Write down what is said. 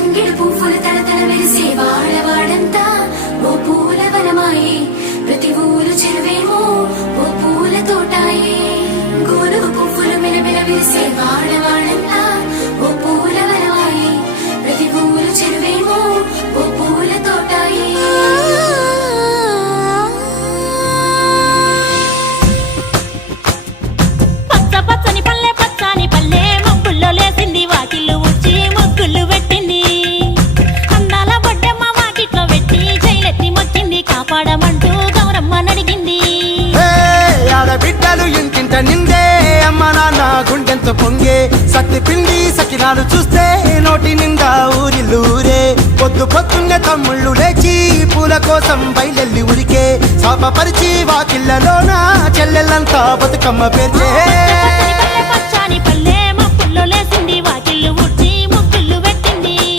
తంగిడు పువ్వులు తలతల మెరిసే వాడవాడంతా ఓ పూల వనమాయే, ప్రతి ఊరు చెరువేమో ఓ పూల తోటాయే. గోరుగు పువ్వులు మెలమెల విరిసే వాడవాడంతా ఓ పూల వనమాయే, ప్రతి ఊరు చెరువేమో ఓ పూల తోటాయే. పచ్చ పచ్చని పల్లె పచ్చని పల్లె మబ్బుల్లో లేసింది, వాకిళ్ళు ఊడ్చి ముగ్గులు పెట్టింది. అందాల బొడ్డమ్మ వాకిట్లో పెట్టి జైలెత్తి మొక్కింది, కాపాడమంటూ గౌరమ్మ నడిగింది. ఆడబిడ్డలు ఇంటింట నిందే, అమ్మ నాన్న గుండెంతో పొంగే. సత్తి పిండి సకినాలు చూస్తే నోటి నిండా ఊరిల్లూరే. పొద్దు పొద్దున్నే తమ్ముళ్ళు లేచి పూల కోసం బయలెల్లి ఉరికే. శాపపరిచి వాకిళ్ళలోన చెల్లెళ్ళంతా బతుకమ్మ పేర్చే.